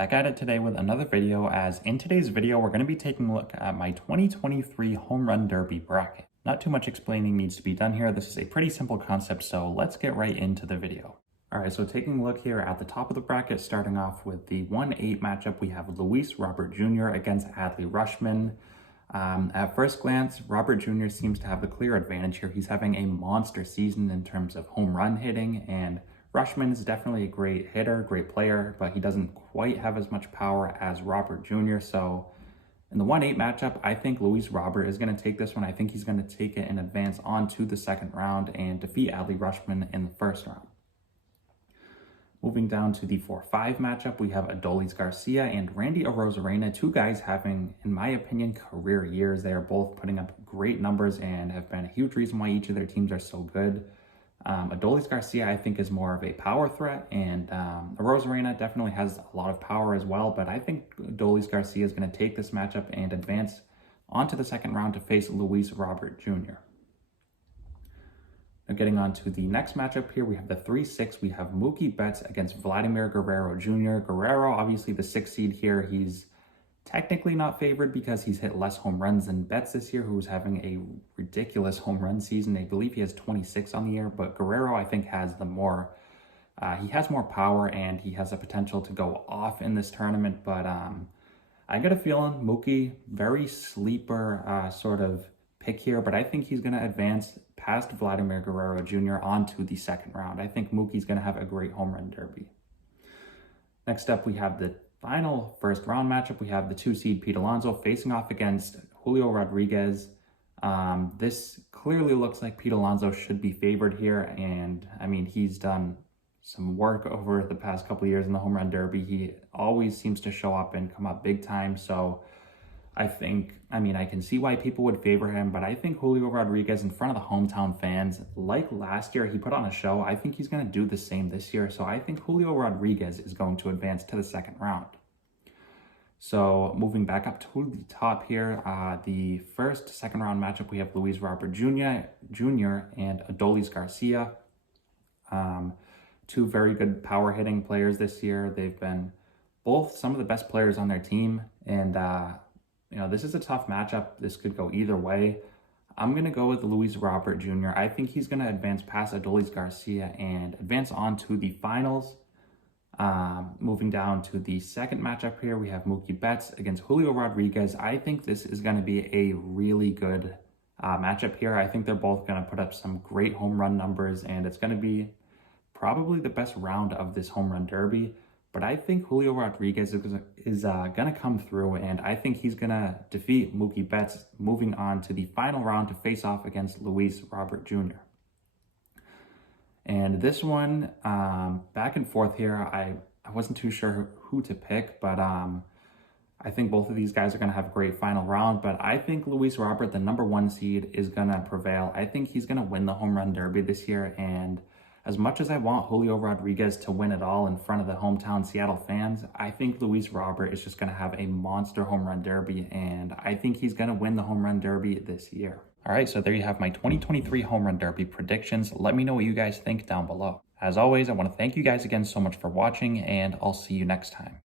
Back at it today with another video, as in today's video we're going to be taking a look at my 2023 Home Run Derby bracket. Not too much explaining needs to be done here. This is a pretty simple concept, so let's get right into the video. Alright, so taking a look here at the top of the bracket, starting off with the 1-8 matchup, we have Luis Robert Jr. against Adley Rutschman. At first glance, Robert Jr. seems to have the clear advantage here. He's having a monster season in terms of home run hitting, and Rutschman is definitely a great hitter, great player, but he doesn't quite have as much power as Robert Jr. So in the 1-8 matchup, I think Luis Robert is going to take this one. I think he's going to take it in advance on to the second round and defeat Adley Rutschman in the first round. Moving down to the 4-5 matchup, we have Adolis Garcia and Randy Arozarena, two guys having, in my opinion, career years. They are both putting up great numbers and have been a huge reason why each of their teams are so good. Adolis Garcia, I think, is more of a power threat, and Arozarena definitely has a lot of power as well, but I think Adolis Garcia is going to take this matchup and advance onto the second round to face Luis Robert Jr. Now getting on to the next matchup here, we have the 3-6. We have Mookie Betts against Vladimir Guerrero Jr. Guerrero, obviously the 6th seed here. He's technically not favored because he's hit less home runs than Betts this year, who's having a ridiculous home run season. I believe he has 26 on the year, but Guerrero, I think, has the more, he has more power and he has the potential to go off in this tournament. But I got a feeling Mookie, very sleeper sort of pick here, but I think he's going to advance past Vladimir Guerrero Jr. onto the second round. I think Mookie's going to have a great home run derby. Next up, we have the final first round matchup. We have the 2-seed Pete Alonso facing off against Julio Rodriguez. This clearly looks like Pete Alonso should be favored here, and I mean, he's done some work over the past couple of years in the home run derby. He always seems to show up and come up big time, so I can see why people would favor him, but I think Julio Rodriguez in front of the hometown fans, like last year, he put on a show. I think he's going to do the same this year. So I think Julio Rodriguez is going to advance to the second round. So moving back up to the top here, the second round matchup, we have Luis Robert Jr. and Adolis Garcia. Two very good power hitting players this year. They've been both some of the best players on their team, and this is a tough matchup. This could go either way. I'm going to go with Luis Robert Jr. I think he's going to advance past Adolis Garcia and advance on to the finals. Moving down to the second matchup here, we have Mookie Betts against Julio Rodriguez. I think this is going to be a really good matchup here. I think they're both going to put up some great home run numbers, and it's going to be probably the best round of this home run derby. But I think Julio Rodriguez is going to come through, and I think he's going to defeat Mookie Betts, moving on to the final round to face off against Luis Robert Jr. And this one, back and forth here, I wasn't too sure who to pick, but I think both of these guys are going to have a great final round. But I think Luis Robert, the number 1 seed, is going to prevail. I think he's going to win the home run derby this year, and as much as I want Julio Rodriguez to win it all in front of the hometown Seattle fans, I think Luis Robert is just going to have a monster home run derby, and I think he's going to win the home run derby this year. All right, so there you have my 2023 home run derby predictions. Let me know what you guys think down below. As always, I want to thank you guys again so much for watching, and I'll see you next time.